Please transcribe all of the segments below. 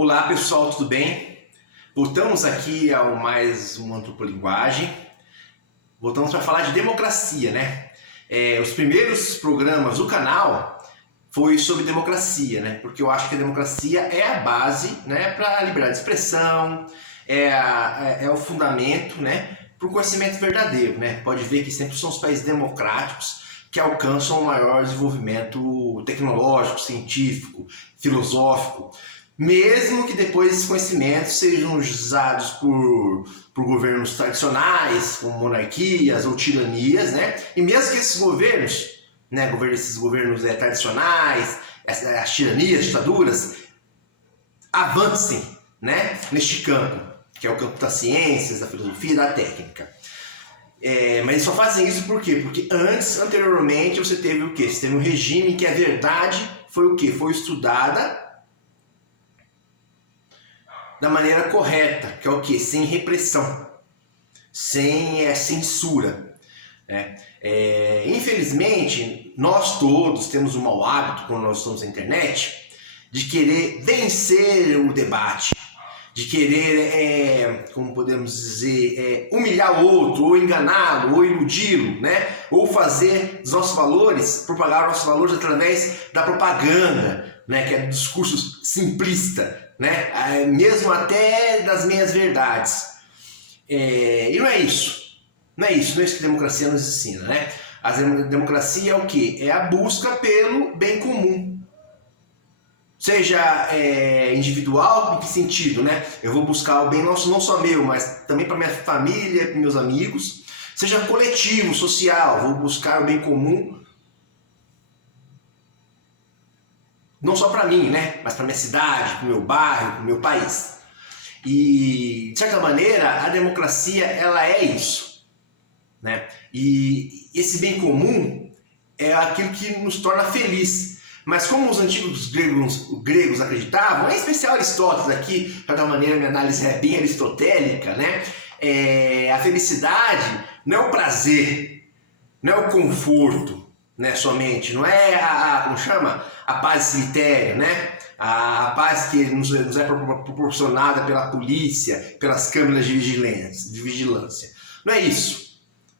Olá pessoal, tudo bem? Voltamos aqui ao mais um Antropolinguagem. Voltamos para falar de democracia, né? Os primeiros programas do canal foi sobre democracia, né? Porque eu acho que a democracia é a base, né, para a liberdade de expressão, é o fundamento, né, para o conhecimento verdadeiro, né? Pode ver que sempre são os países democráticos que alcançam o maior desenvolvimento tecnológico, científico, filosófico, mesmo que depois esses conhecimentos sejam usados por governos tradicionais, como monarquias ou tiranias, né? E mesmo que esses governos, né, esses governos tradicionais, as tiranias, ditaduras, avancem, né, neste campo, que é o campo das ciências, da filosofia e da técnica. Mas eles só fazem isso por quê? Porque anteriormente, você teve o quê? Você teve um regime que a verdade foi o quê? Foi estudada da maneira correta, que é o quê? Sem repressão, sem censura. Infelizmente, nós todos temos um mau hábito, quando nós estamos na internet, de querer vencer o debate, de querer, como podemos dizer, humilhar o outro, ou enganá-lo, ou iludi-lo, né? Ou fazer os nossos valores, propagar os nossos valores através da propaganda, né? Que é discurso simplista, né? Mesmo até das meias-verdades. E não é isso. Não é isso que a democracia nos ensina, né? A democracia é o quê? É a busca pelo bem comum. Seja individual, em que sentido, né? Eu vou buscar o bem não só meu, mas também para minha família, para meus amigos. Seja coletivo, social, vou buscar o bem comum, não só para mim, né? Mas para minha cidade, para o meu bairro, para o meu país. E, de certa maneira, a democracia, ela é isso, né? E esse bem comum é aquilo que nos torna feliz. Mas como os antigos gregos acreditavam, em especial Aristóteles aqui, de certa maneira minha análise é bem aristotélica, né? A felicidade não é o prazer, não é o conforto, né, somente, não é a paz cemitério, né? A paz que nos é proporcionada pela polícia, pelas câmeras de vigilância. Não é isso.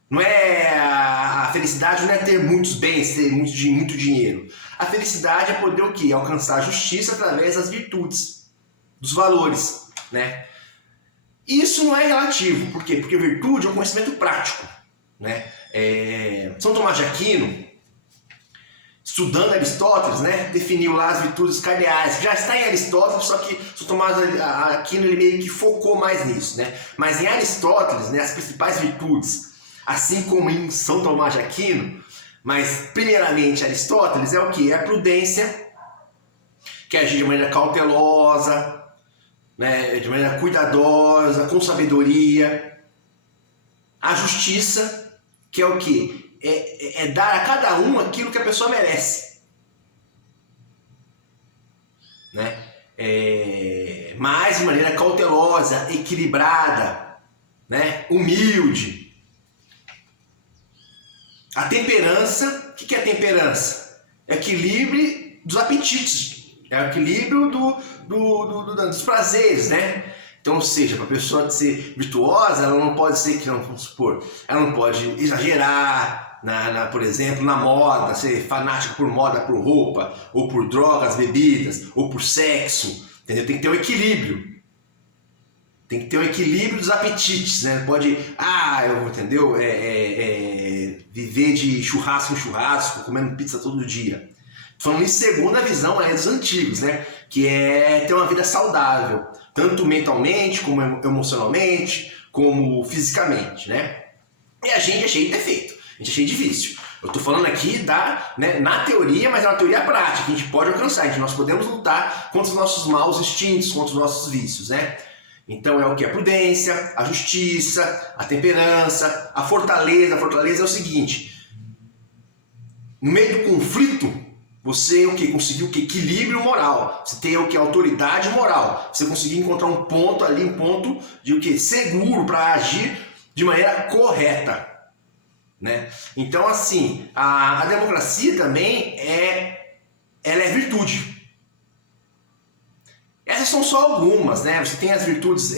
Não é a felicidade não é ter muitos bens, ter muito dinheiro. A felicidade é poder o quê? Alcançar a justiça através das virtudes, dos valores, né? Isso não é relativo. Por quê? Porque virtude é um conhecimento prático, né? São Tomás de Aquino, estudando Aristóteles, né, definiu lá as virtudes cardeais, que já está em Aristóteles, só que São Tomás de Aquino ele meio que focou mais nisso, né? Mas em Aristóteles, né, as principais virtudes, assim como em São Tomás de Aquino, mas primeiramente Aristóteles é o que? É a prudência, que é agir de maneira cautelosa, né, de maneira cuidadosa, com sabedoria. A justiça, que é o que? É dar a cada um aquilo que a pessoa merece, né? Mas de maneira cautelosa, equilibrada, né? Humilde. A temperança, o que é a temperança? É o equilíbrio dos apetites, é o equilíbrio dos prazeres, né? Então, ou seja, para a pessoa ser virtuosa, ela não pode ser, vamos supor, ela não pode exagerar, por exemplo, na moda, ser fanático por moda, por roupa, ou por drogas, bebidas, ou por sexo, entendeu? Tem que ter um equilíbrio. Tem que ter um equilíbrio dos apetites, né? Pode, entendeu? Viver de churrasco em churrasco, comendo pizza todo dia. Falando em segunda visão dos antigos, né? Que é ter uma vida saudável, tanto mentalmente, como emocionalmente, como fisicamente, né? E a gente é cheio de defeito, a gente é cheio de vício. Eu tô falando aqui na teoria, mas é uma teoria prática, que a gente pode alcançar, nós podemos lutar contra os nossos maus instintos, contra os nossos vícios, né? Então é o que? A prudência, a justiça, a temperança, a fortaleza. A fortaleza é o seguinte: no meio do conflito, você o que? Conseguir o que? Equilíbrio moral. Você tem o que? Autoridade moral. Você conseguir encontrar um ponto ali, um ponto de o que? Seguro para agir de maneira correta, né? Então assim, a democracia também ela é virtude. Essas são só algumas, né? Você tem as virtudes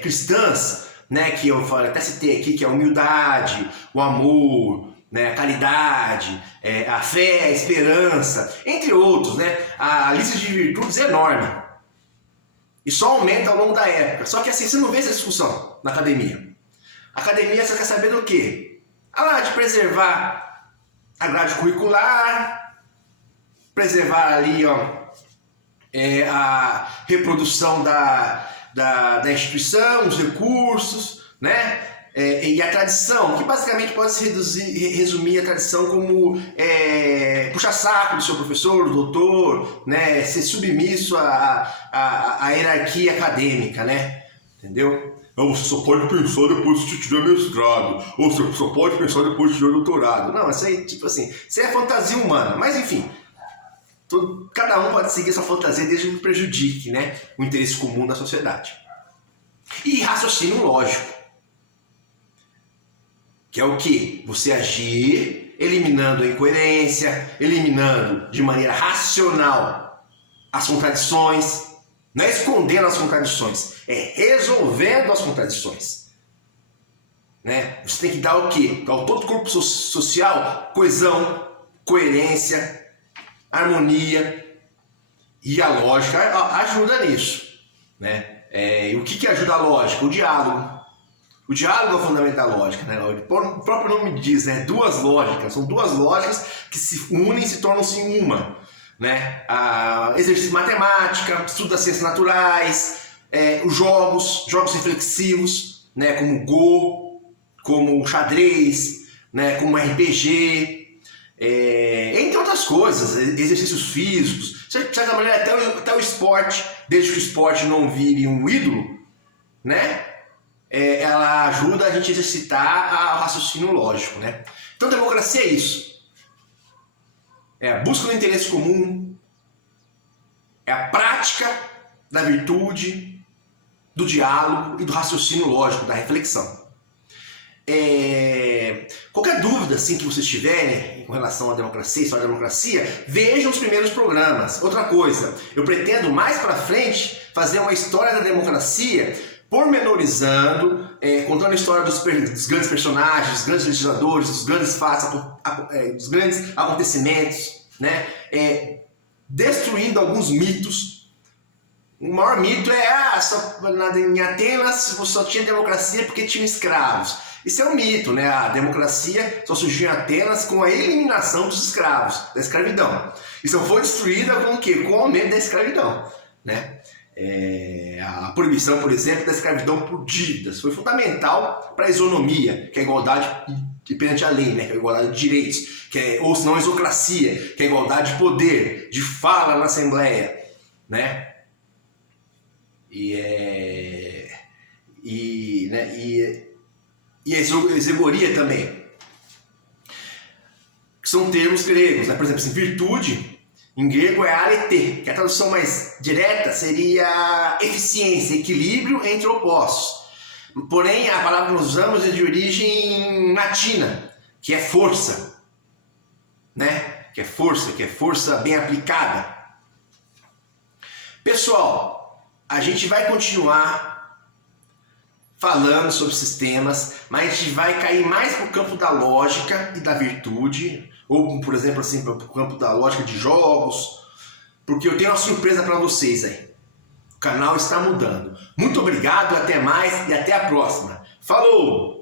cristãs, né? Que eu até citei aqui, que é a humildade, o amor, né? A caridade, a fé, a esperança, entre outros, né? A lista de virtudes é enorme. E só aumenta ao longo da época. Só que assim, você não vê essa discussão na academia. A academia você quer saber do quê? De preservar a grade curricular, preservar ali, a reprodução da instituição, os recursos, né? E a tradição, que basicamente pode se resumir a tradição como puxa-saco do seu professor, do doutor, né? Ser submisso à hierarquia acadêmica, né? Entendeu? Não, você só pode pensar depois que você tiver mestrado, ou você só pode pensar depois que tiver doutorado. Não, isso aí, tipo assim, isso é fantasia humana, mas enfim. Cada um pode seguir sua fantasia desde que não prejudique, né, o interesse comum da sociedade. E raciocínio lógico, que é o que? Você agir eliminando a incoerência, eliminando de maneira racional as contradições, não é escondendo as contradições, é resolvendo as contradições. Né? Você tem que dar o quê? Ao todo corpo social, coesão, coerência, harmonia, e a lógica ajuda nisso, né? E o que ajuda a lógica? O diálogo. O diálogo é o fundamento da lógica, né? O próprio nome diz, né? Duas lógicas, são duas lógicas que se unem e se tornam-se uma, né? Exercício de matemática, estudo das ciências naturais, os jogos reflexivos, né? Como Go, como xadrez, né? Como RPG, entre outras coisas, exercícios físicos, de certa maneira até o esporte, desde que o esporte não vire um ídolo, né? Ela ajuda a gente a exercitar o raciocínio lógico, né? Então democracia é isso. É a busca do interesse comum, é a prática da virtude, do diálogo e do raciocínio lógico, da reflexão. Qualquer dúvida assim, que vocês tiverem com relação à democracia, história da democracia, vejam os primeiros programas. Outra coisa, eu pretendo mais para frente fazer uma história da democracia pormenorizando, contando a história dos grandes personagens, dos grandes legisladores, dos grandes fatos, dos grandes acontecimentos, né? Destruindo alguns mitos. O maior mito em Atenas você só tinha democracia porque tinha escravos. Isso é um mito, né? A democracia só surgiu em Atenas com a eliminação dos escravos, da escravidão. E só foi destruída com o quê? Com o aumento da escravidão, né? A proibição, por exemplo, da escravidão por dívidas foi fundamental para a isonomia, que é a igualdade perante a lei, né? Que é a igualdade de direitos, ou se não a isocracia, que é a igualdade de poder, de fala na Assembleia, né? E a exegoria também, que são termos gregos, né? Por exemplo, assim, virtude em grego é arete, que a tradução mais direta seria eficiência, equilíbrio entre opostos. Porém, a palavra que nós usamos é de origem latina, que é força, né? Que é força bem aplicada. Pessoal, a gente vai continuar falando sobre esses temas, mas a gente vai cair mais para o campo da lógica e da virtude, ou, por exemplo, assim, para o campo da lógica de jogos, porque eu tenho uma surpresa para vocês aí. O canal está mudando. Muito obrigado, até mais e até a próxima. Falou!